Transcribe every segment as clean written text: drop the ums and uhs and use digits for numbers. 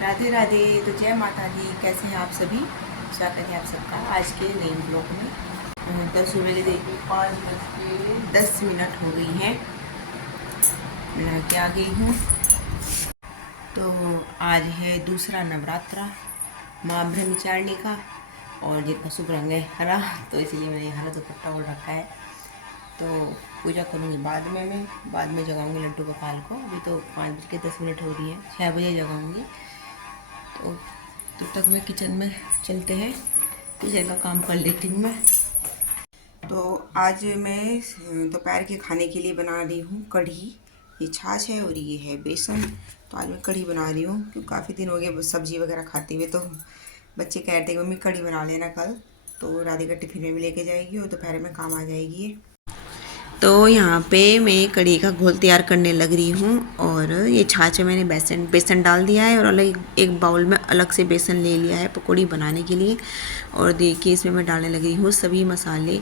राधे राधे। तो जय माता दी। कैसे हैं आप सभी? स्वागत है आप सबका आज के नए ब्लॉग में। तो सुबह के देखिए 5:10 हो गई हैं, नहा के आ गई हूँ। तो आज है दूसरा नवरात्रा माँ ब्रह्मचारिणी का, और जितना शुभ रंग है हरा, तो इसलिए मैंने हरा दुपट्टा ओढ़ रखा है। तो पूजा करूँगी मैं बाद में जगाऊँगी लड्डू गोपाल को। अभी तो 5:10 हो रही है, 6 बजे जगाऊँगी। तो तब तक मैं किचन में चलते हैं, किचन का काम कर लेती हूँ मैं। तो आज मैं दोपहर के खाने के लिए बना रही हूँ कढ़ी। ये छाछ है और ये है बेसन। तो आज मैं कढ़ी बना रही हूँ क्योंकि काफ़ी दिन हो गए सब्जी वगैरह खाते हुए। तो बच्चे कह रहे थे मम्मी कढ़ी बना लेना कल, तो राधिका टिफिन में भी लेके जाएगी और दोपहर में काम आ जाएगी। तो यहाँ पे मैं कढ़ी का घोल तैयार करने लग रही हूँ। और ये छाछ में मैंने बेसन डाल दिया है और अलग एक बाउल में अलग से बेसन ले लिया है पकौड़ी बनाने के लिए। और देखिए इसमें मैं डालने लग रही हूँ सभी मसाले,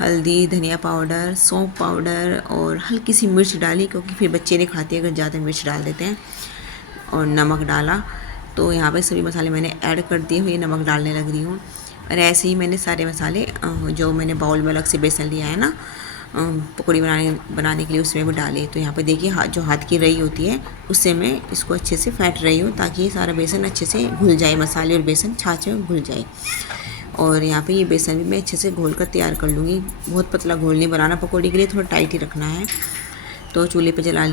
हल्दी, धनिया पाउडर, सौंफ पाउडर और हल्की सी मिर्च डाली क्योंकि फिर बच्चे नहीं खाते अगर ज़्यादा मिर्च डाल देते हैं, और नमक डाला। तो यहाँ पे सभी मसाले मैंने ऐड कर दिए हुए, नमक डालने लग रही हूँ। और ऐसे ही मैंने सारे मसाले जो मैंने बाउल में अलग से बेसन लिया है ना पकौड़ी बनाने के लिए, उसमें भी डाले। तो यहाँ पे देखिए जो हाथ की रई होती है उससे मैं इसको अच्छे से फेंट रही हूँ ताकि ये सारा बेसन अच्छे से घुल जाए, मसाले और बेसन छाछ में घुल जाए। और यहाँ पे ये बेसन भी मैं अच्छे से घोल कर तैयार कर लूँगी। बहुत पतला घोल नहीं बनाना पकौड़ी के लिए, थोड़ा टाइट ही रखना है। तो चूल्हे में जला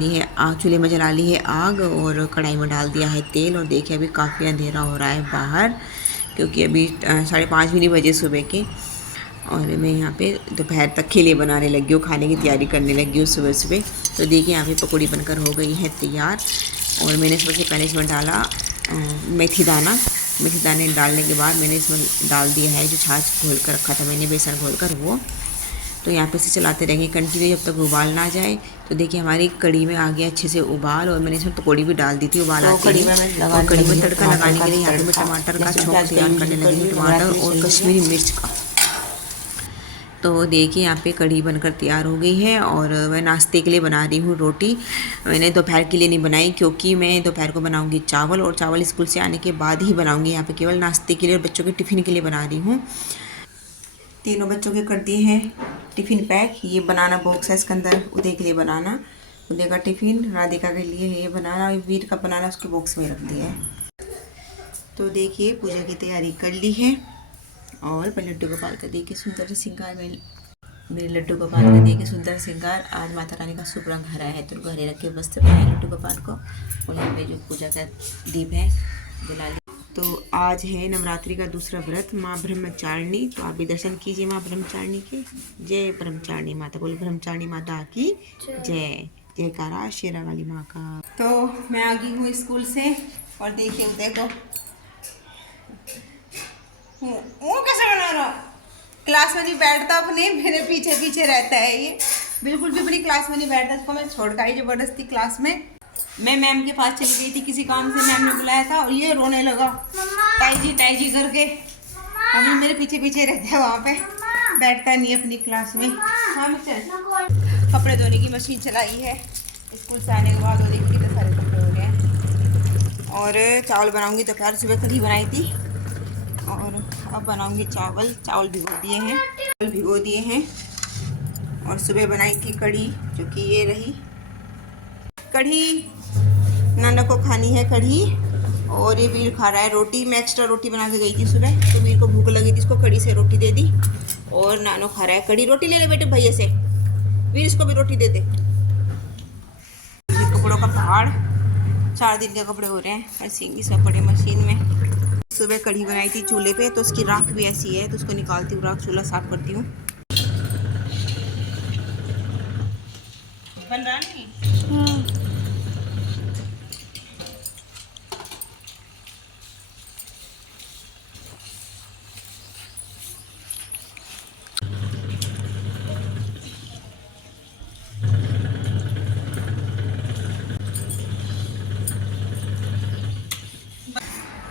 ली है आग और कढ़ाई में डाल दिया है तेल। और देखिए अभी काफ़ी अंधेरा हो रहा है बाहर क्योंकि अभी 5:30 भी नहीं बजे सुबह के। और मैं यहाँ पे दोपहर तक के लिए बनाने लगी हूँ, खाने की तैयारी करने लगी हूँ सुबह सुबह। तो देखिए यहाँ पे पकौड़ी बनकर हो गई है तैयार। और मैंने सबसे पहले इसमें डाला मेथी दाने डालने के बाद मैंने इसमें डाल दिया है जो छाछ घोल कर रखा था मैंने, बेसन घोल कर वो। तो यहाँ पे इसे चलाते रहेंगे कंटिन्यू जब तक उबाल ना जाए। तो देखिए हमारी कढ़ी में आ गया अच्छे से उबाल, और मैंने इसमें पकौड़ी भी डाल दी थी उबाल आते ही। और कढ़ी में तड़का लगाने के लिए यहाँ पे मैं टमाटर का छौंक तैयार करने लगी हूँ, टमाटर और कश्मीरी मिर्च का। तो देखिए यहाँ पे कढ़ी बनकर तैयार हो गई है। और मैं नाश्ते के लिए बना रही हूँ रोटी। मैंने दोपहर के लिए नहीं बनाई क्योंकि मैं दोपहर को बनाऊँगी चावल, और चावल स्कूल से आने के बाद ही बनाऊँगी। यहाँ पे केवल नाश्ते के लिए और बच्चों के टिफ़िन के लिए बना रही हूँ। तीनों बच्चों के कर दिए हैं टिफ़िन पैक। ये बनाना बॉक्स है, इसके अंदर उदय के लिए बनाना, उदय का टिफ़िन, राधिका के लिए ये बनाना, वीर का बनाना उसके बॉक्स में रख दिया है। तो देखिए पूजा की तैयारी कर ली है। और मैं लड्डू गोपाल का देखिए सुंदर से श्रृंगार, मेरे लड्डू गोपाल का देखिए सुंदर श्रृंगार। आज माता रानी का शुभ रंग हरा है तो हरे रंग के वस्त्र पहने लड्डू गोपाल को। और यहाँ पे जो पूजा का दीप है जला ली। तो आज है नवरात्रि का दूसरा व्रत माँ ब्रह्मचारिणी। तो आप भी दर्शन कीजिए माँ ब्रह्मचारिणी के। जय ब्रह्मचारिणी माता, बोल ब्रह्मचारिणी माता की जय। जयकारा शेरा वाली माँ का। तो मैं आ गई हूँ स्कूल से और देखिए देखो वो कैसे बना रहा, क्लास में नहीं बैठता, अपने मेरे पीछे पीछे रहता है। ये बिल्कुल भी अपनी क्लास में नहीं बैठता। इसको मैं छोड़ कर आई जबरदस्ती क्लास में। मैं मैम के पास चली गई थी किसी काम से, मैम ने बुलाया था और ये रोने लगा ताई जी करके। अभी मेरे पीछे पीछे रहता है, वहाँ पे बैठता नहीं अपनी क्लास में। हाँ कपड़े धोने की मशीन चलाई है स्कूल से आने के बाद, और देखिए तो सारे कपड़े हो गए हैं। और चावल बनाऊंगी, दोपहर सुबह कढ़ी बनाई थी और अब बनाऊंगी चावल भिगो दिए हैं। और सुबह बनाई थी कढ़ी, जो कि ये रही कढ़ी। नाना को खानी है कढ़ी और ये वीर खा रहा है रोटी। मैं एक्स्ट्रा रोटी बना के गई थी सुबह, तो वीर को भूख लगी थी, इसको कढ़ी से रोटी दे दी। और नानो खा रहा है कढ़ी। रोटी ले ले बेटे भैया से, वीर इसको भी रोटी दे दे। कपड़ों का पहाड़, 4 दिन के कपड़े हो रहे हैं ऐसे ही सब पड़े मशीन में। सुबह कढ़ी बनाई थी चूल्हे पे, तो उसकी राख भी ऐसी है, तो उसको निकालती हूँ, राख चूल्हा साफ करती हूँ। बन रहा नहीं।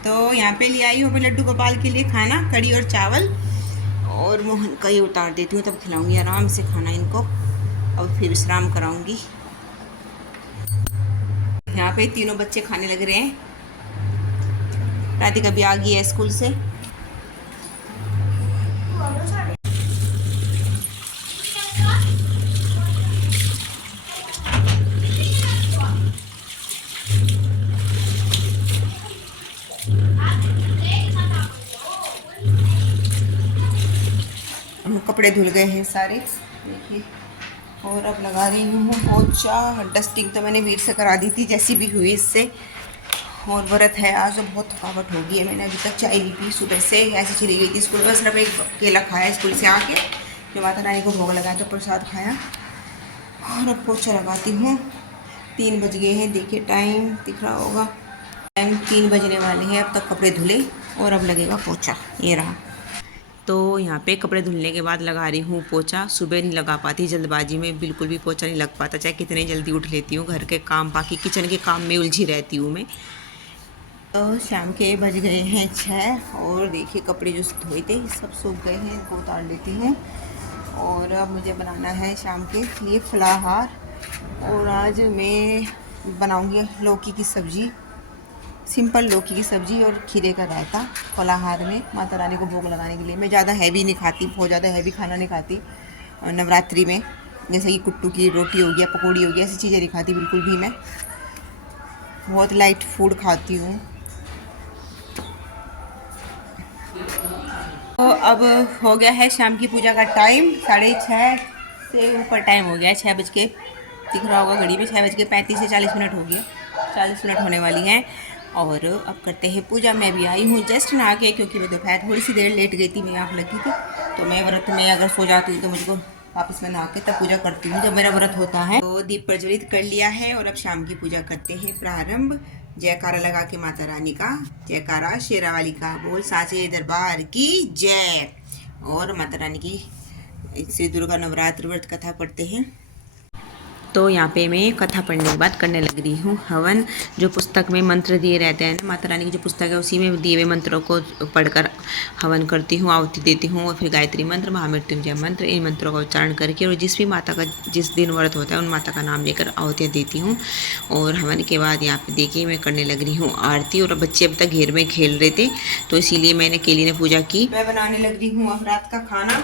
तो यहाँ पे ले आई हूँ मैं लड्डू गोपाल के लिए खाना, कढ़ी और चावल। और मोहन का ही उतार देती हूँ, तब खिलाऊंगी आराम से खाना इनको, और फिर विश्राम कराऊंगी। यहाँ पे तीनों बच्चे खाने लग रहे हैं। राधिका भी आ गई है स्कूल से। कपड़े धुल गए हैं सारे, देखिए। और अब लगा रही हूँ पोछा। डस्टिंग तो मैंने वीर से करा दी थी जैसी भी हुई इससे। और व्रत है आज, तो बहुत थकावट हो गई है। मैंने अभी तक चाय नहीं पी, सुबह से ऐसे चली गई थी स्कूल में। सिर्फ एक केला खाया स्कूल से आके, जो माता रानी को भोग लगाया तो प्रसाद खाया। और अब पोछा लगाती हूँ। 3 बज गए हैं, देखिए टाइम दिख रहा होगा, टाइम 3 बजने वाले हैं। अब तक कपड़े धुले और अब लगेगा पोछा, ये रहा। तो यहाँ पे कपड़े धुलने के बाद लगा रही हूँ पोछा। सुबह नहीं लगा पाती, जल्दबाजी में बिल्कुल भी पोछा नहीं लग पाता, चाहे कितने जल्दी उठ लेती हूँ। घर के काम, बाकी किचन के काम में उलझी रहती हूँ मैं। तो शाम के बज गए हैं 6 और देखिए कपड़े जो धोए थे सब सूख गए हैं, इनको उतार लेती हूँ। और अब मुझे बनाना है शाम के लिए फलाहार। और आज मैं बनाऊँगी लौकी की सब्ज़ी, सिंपल लौकी की सब्ज़ी और खीरे का रायता फलाहार में माता रानी को भोग लगाने के लिए। मैं ज़्यादा हैवी नहीं खाती, बहुत ज़्यादा हैवी खाना नहीं खाती नवरात्रि में, जैसे कि कुट्टू की रोटी हो गया, पकौड़ी हो गया, ऐसी चीज़ें नहीं खाती बिल्कुल भी। मैं बहुत लाइट फूड खाती हूँ। तो अब हो गया है शाम की पूजा का टाइम, 6:30 से ऊपर टाइम हो गया है। 6 बज के दिख रहा होगा घड़ी में, 6:35 से 40 मिनट हो गया, 40 मिनट होने वाली हैं। और अब करते हैं पूजा। मैं भी आई हूँ जस्ट नहा के, क्योंकि मैं दोपहर थोड़ी सी देर लेट गई थी, मैं आँख लगी थी। तो मैं व्रत में अगर सो जाती हूँ तो मुझको वापस में नहा के तब पूजा करती हूँ, जब मेरा व्रत होता है। तो दीप प्रज्वलित कर लिया है और अब शाम की पूजा करते हैं प्रारंभ। जयकारा लगा के माता रानी का जयकारा, शेरा वाली का बोल, साचे दरबार की जय। और माता रानी की श्री दुर्गा नवरात्र व्रत कथा पढ़ते हैं। तो यहाँ पे मैं कथा पढ़ने के बाद करने लग रही हूँ हवन। जो पुस्तक में मंत्र दिए रहते हैं ना, माता रानी की जो पुस्तक है उसी में दिए हुए मंत्रों को पढ़कर हवन करती हूँ, आहुति देती हूँ। और फिर गायत्री मंत्र, महामृत्युंजय मंत्र, इन मंत्रों का उच्चारण करके और जिस भी माता का जिस दिन व्रत होता है उन माता का नाम लेकर आहुतियाँ देती हूँ। और हवन के बाद यहाँ पे देखिए मैं करने लग रही हूँ आरती। और बच्चे अब तक घेर में खेल रहे थे तो इसीलिए मैंने केली ने पूजा की। मैं बनाने लग रही हूँ अब रात का खाना।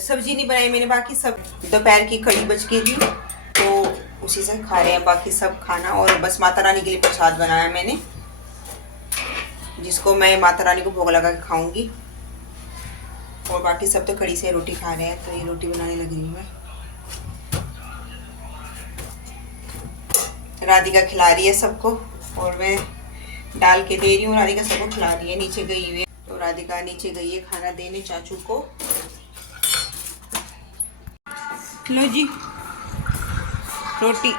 सब्जी नहीं बनाई मैंने, बाकी सब दोपहर की कड़ी बच गई थी तो उसी से खा रहे हैं बाकी सब खाना। और बस माता रानी के लिए प्रसाद बनाया मैंने, जिसको मैं माता रानी को भोग लगा के खाऊंगी। और बाकी सब तो कड़ी से रोटी खा रहे हैं, तो ये रोटी बनाने लगी हूँ मैं। राधिका खिला रही है सबको और मैं डाल के दे रही हूँ। राधिका सबको खिला रही है, नीचे गई हुई है। तो राधिका नीचे गई है खाना देने चाचू को। लो जी रोटी।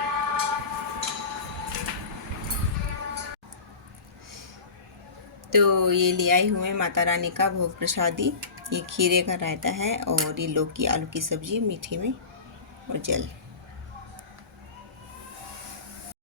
तो ये ले आई हुए माता रानी का भोग प्रसादी। ये खीरे का रायता है और ये लौकी आलू की सब्जी मीठे में और जल।